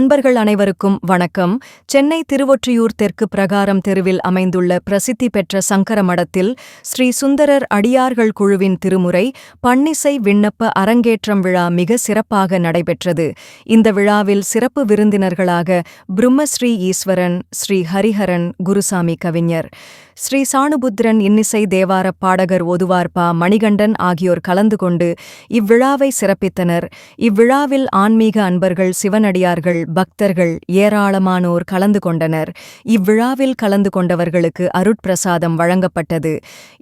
அன்பர்கள் அனைவருக்கும் வணக்கம். சென்னை திருவொற்றியூர் தெற்கு பிரகாரம் தெருவில் அமைந்துள்ள பிரசித்தி பெற்ற சங்கர மடத்தில் ஸ்ரீ சுந்தரர் அடியார்கள் குழுவின் திருமுறை பன்னிசை விண்ணப்ப அரங்கேற்றம் விழா மிக சிறப்பாக நடைபெற்றது. இந்த விழாவில் சிறப்பு விருந்தினர்களாக பிரம்மஸ்ரீ ஈஸ்வரன் ஸ்ரீ ஹரிஹரன் குருசாமி கவிஞர் ஸ்ரீ சாணுபுத்திரன் இன்னிசை தேவார பாடகர் ஒதுவார் பா மணிகண்டன் ஆகியோர் கலந்து கொண்டு இவ்விழாவை சிறப்பித்தனர். இவ்விழாவில் ஆன்மீக அன்பர்கள் சிவனடியார்கள் பக்தர்கள் ஏராளமானோர் கலந்து கொண்டனர். இவ்விழாவில் கலந்து கொண்டவர்களுக்கு அருட்பிரசாதம் வழங்கப்பட்டது.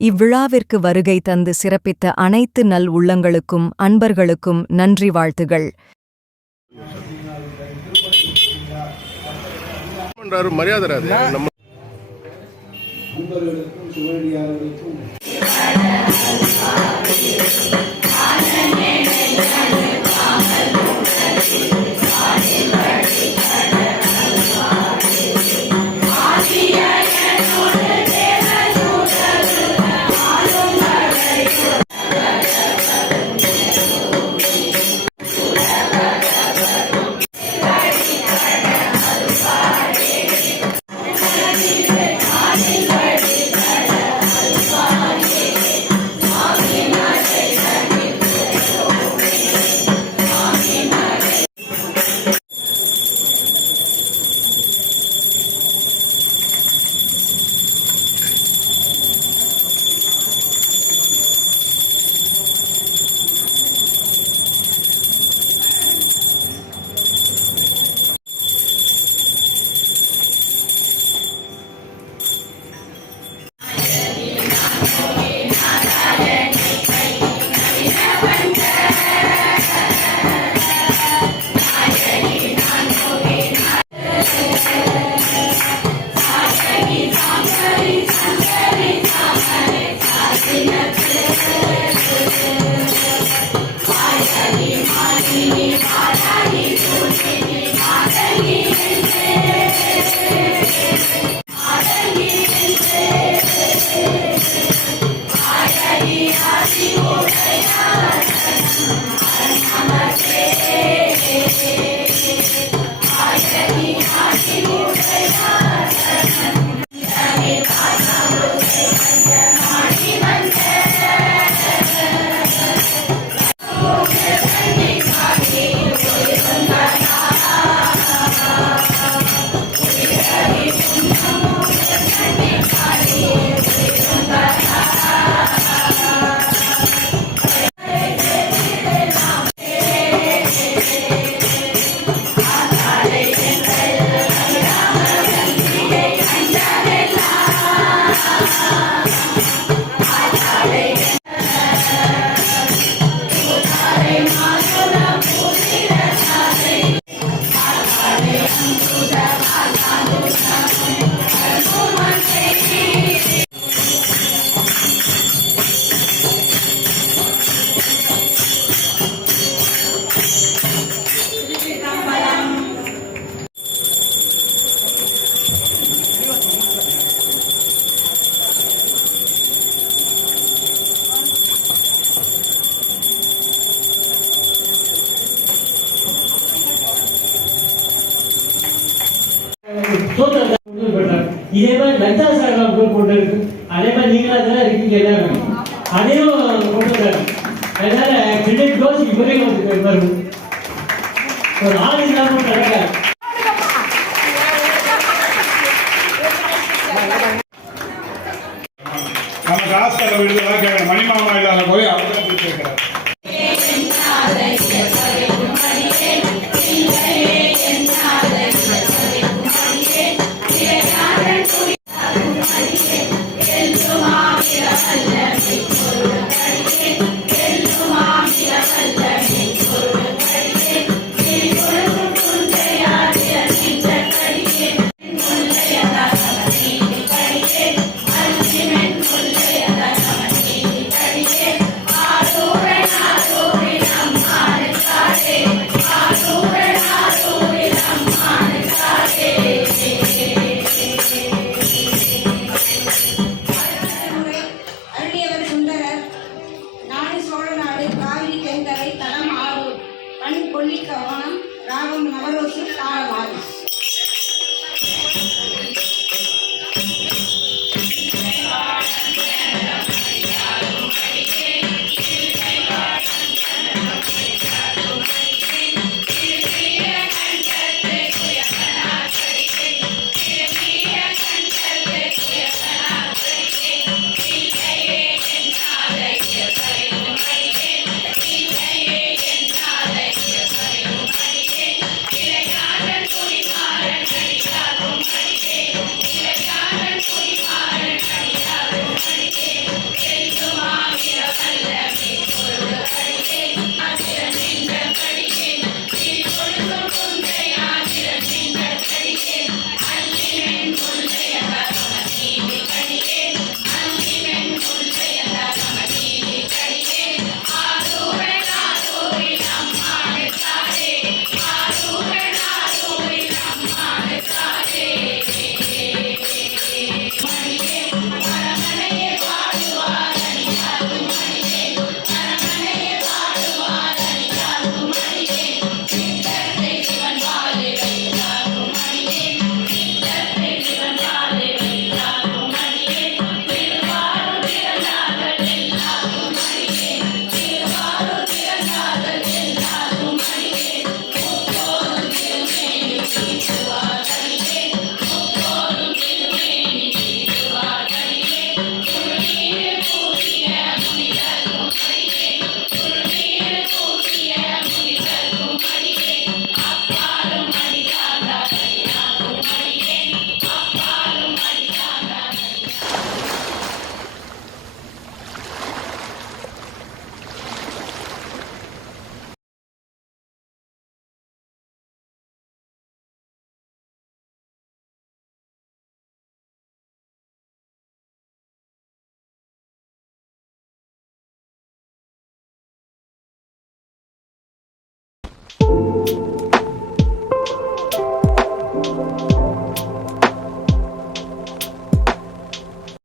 இவ்விழாவிற்கு வருகை தந்து சிறப்பித்த அனைத்து நல் உள்ளங்களுக்கும் அன்பர்களுக்கும் நன்றி வாழ்த்துகள். பண்றாரு மரியாதை Yeah. நீங்களா தான் அதையும் கொண்டு அதனால கிரெடிட் கோஸ் இவரே வந்து வரும் ஒரு ஆள்